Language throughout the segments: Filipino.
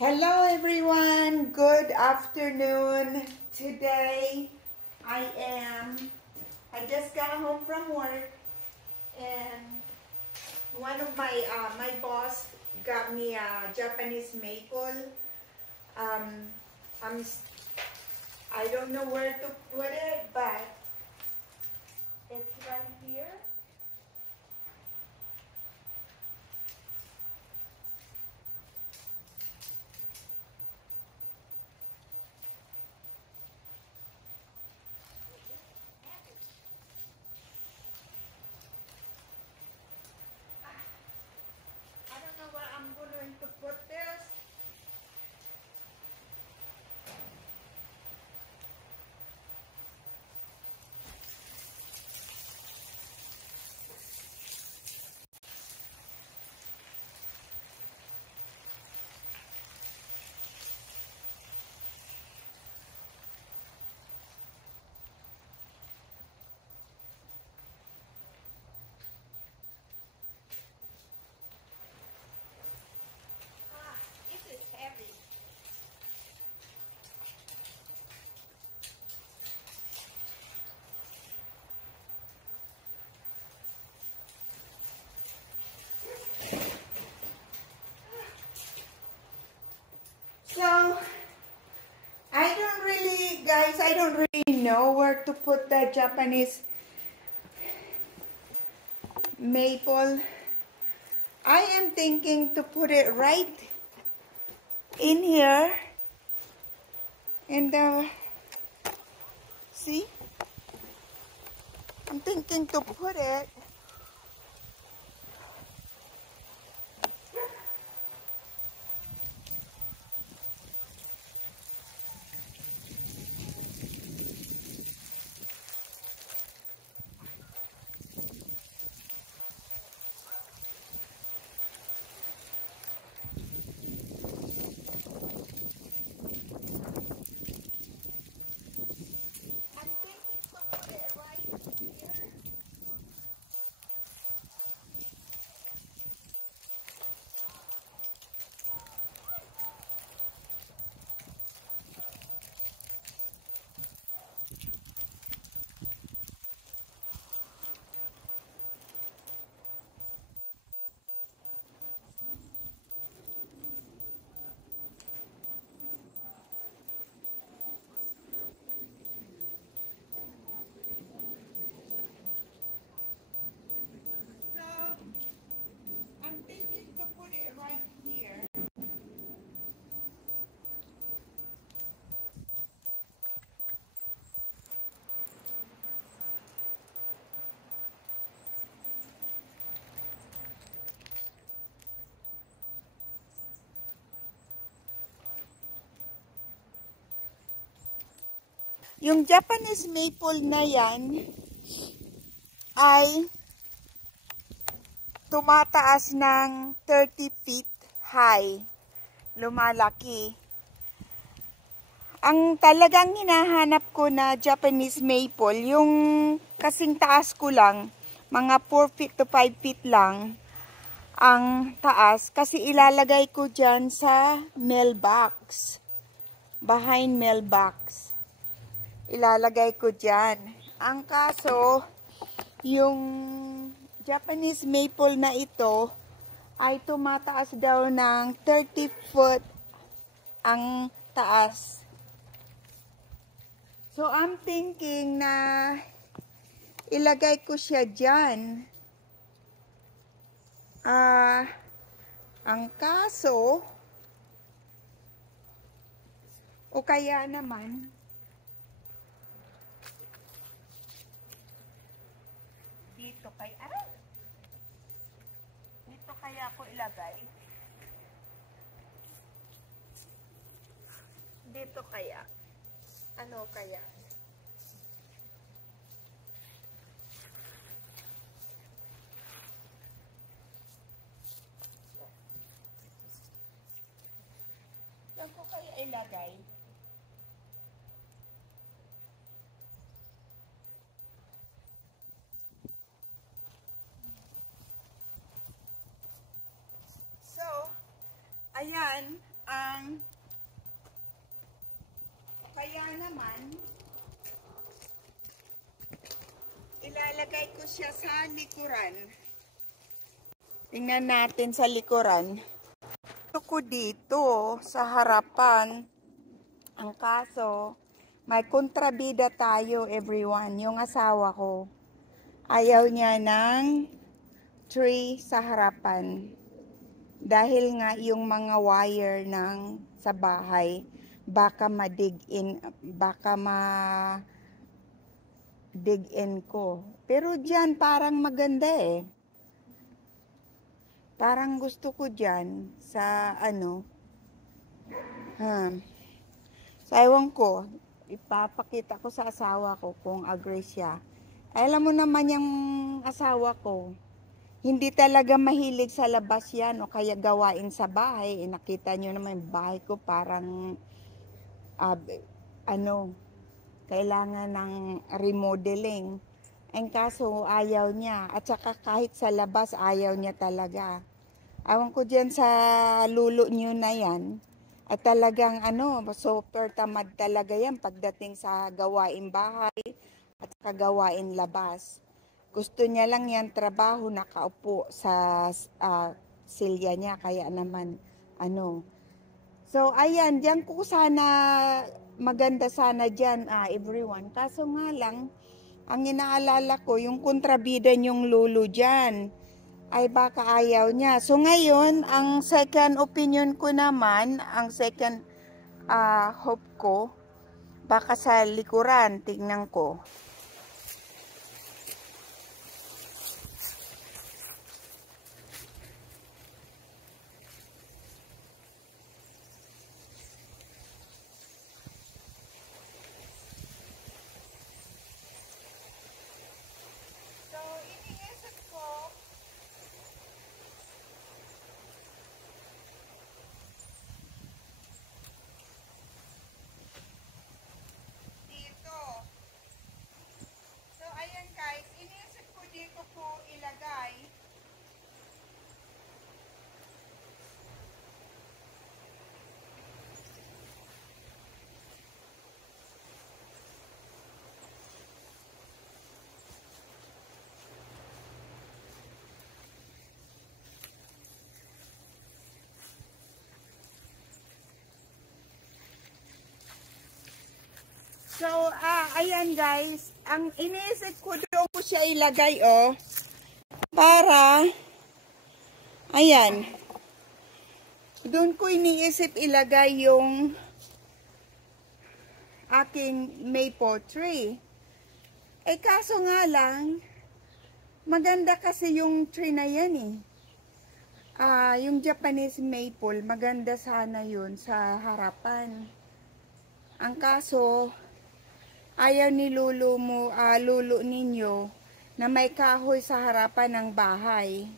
Hello everyone, good afternoon. Today I just got home from work and one of my boss got me a Japanese maple. Um, I'm I don't know where to put it, but it's right here. I don't know where I'm going to put this. This is heavy. So, I don't really know where to put the Japanese maple. I am thinking to put it right in here. And, see? I'm thinking to put it right here. Yung Japanese maple na yan ay tumataas ng 30 feet high. Lumalaki. Ang talagang hinahanap ko na Japanese maple, yung kasing taas ko lang, mga 4 feet to 5 feet lang ang taas. Kasi ilalagay ko dyan sa mailbox. Behind mailbox. Ilalagay ko dyan. Ang kaso, yung Japanese maple na ito ay tumataas daw ng 30 foot ang taas. So, I'm thinking na ilagay ko siya dyan. Ang kaso, o kaya naman, dito kaya ako ilagay. Dito kaya. Ano kaya? Saan ko kaya ilagay? So, ayan, kaya naman, ilalagay ko siya sa likuran. Tingnan natin sa likuran. Ito ko dito sa harapan. Ang kaso, may kontrabida tayo everyone. Yung asawa ko, ayaw niya ng tree sa harapan. Dahil nga yung mga wire sa bahay, baka ma-dig in ko. Pero dyan parang maganda eh. Parang gusto ko dyan sa sa ewan ko, ipapakita ko sa asawa ko kung agree siya. Alam mo naman yung asawa ko, hindi talaga mahilig sa labas yan o kaya gawain sa bahay. Nakita nyo naman yung bahay ko parang kailangan ng remodeling. Ang kaso ayaw niya. At saka kahit sa labas ayaw niya talaga. Awan ko dyan sa lulo nyo na yan. At talagang super tamad talaga yan pagdating sa gawain bahay at saka gawain labas. Gusto niya lang yan trabaho, nakaupo sa silya niya. Kaya naman, So, ayan, diyan ko sana, maganda sana dyan, everyone. Kaso nga lang, ang inaalala ko, yung kontrabida niyong lulo dyan, ay baka ayaw niya. So, ngayon, ang second opinion ko naman, ang second hope ko, baka sa likuran, tingnan ko. So, ayan guys, ang iniisip ko doon ko siya ilagay, para, ayan, doon ko iniisip ilagay yung aking maple tree. Eh, kaso nga lang, maganda kasi yung tree na yan yung Japanese maple, maganda sana yun sa harapan. Ang kaso, ayaw ni lulo ninyo na may kahoy sa harapan ng bahay.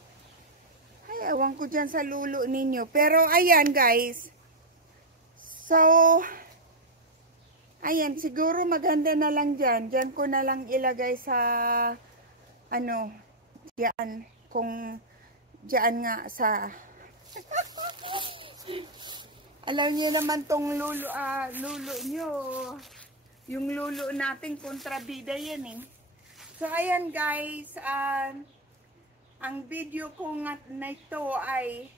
Ay, ewan ko dyan sa lulo ninyo. Pero, ayan guys. So, ayan, siguro maganda na lang dyan. Dyan ko na lang ilagay sa, dyan. Kung, dyan nga sa, alam niyo naman tong lulo nyo. Yung lulo natin, kontrabida yan So, ayan guys, ang video ko na ito ay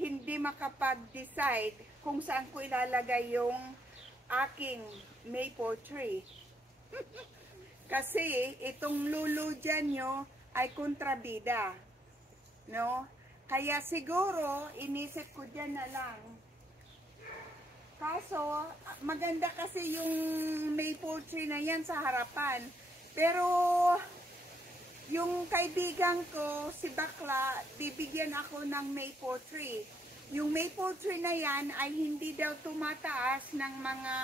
hindi makapag-decide kung saan ko ilalagay yung aking maple tree. Kasi, itong lulo dyan nyo ay kontrabida. No? Kaya siguro, inisip ko dyan na lang. Kaso, maganda kasi yung maple tree na yan sa harapan. Pero, yung kaibigan ko, si Bakla, bibigyan ako ng maple tree. Yung maple tree na yan ay hindi daw tumataas ng mga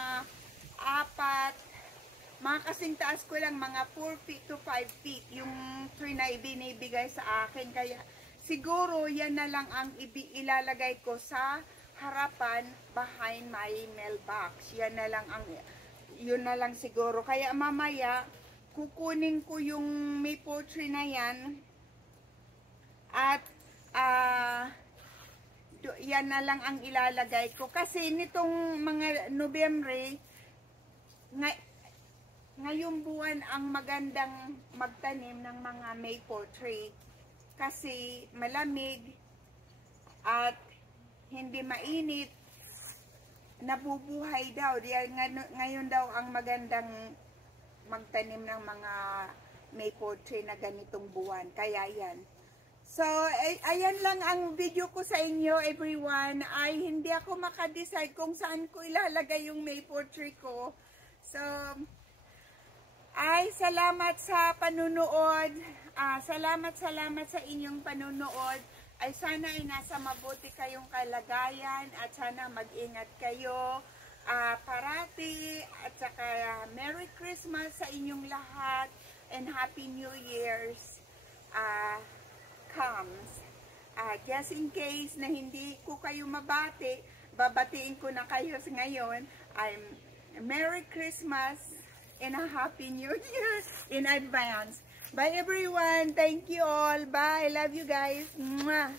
mga kasing taas ko lang, mga 4 feet to 5 feet. Yung tree na ibinibigay sa akin. Kaya, siguro yan na lang ang ilalagay ko sa harapan behind my mailbox. Yun na lang siguro. Kaya mamaya, kukunin ko yung maple tree na yan at yan na lang ang ilalagay ko. Kasi nitong mga Nobyembre, ngayong buwan ang magandang magtanim ng mga maple tree. Kasi malamig at hindi mainit, nabubuhay daw. Ngayon daw ang magandang magtanim ng mga maple tree na ganitong buwan. Kaya yan. So, ayan lang ang video ko sa inyo, everyone. Ay, hindi ako makadecide kung saan ko ilalagay yung maple tree ko. So, ay, salamat sa panunood. Salamat sa inyong panunood. Ay, sana ay nasa mabuti kayong kalagayan at sana mag-ingat kayo parati. At saka, Merry Christmas sa inyong lahat and Happy New Year's comes. Just in case na hindi ko kayo mabati, babatiin ko na kayo ngayon. Merry Christmas and a Happy New Year in advance. Bye everyone. Thank you all. Bye. Love you guys. Mwah.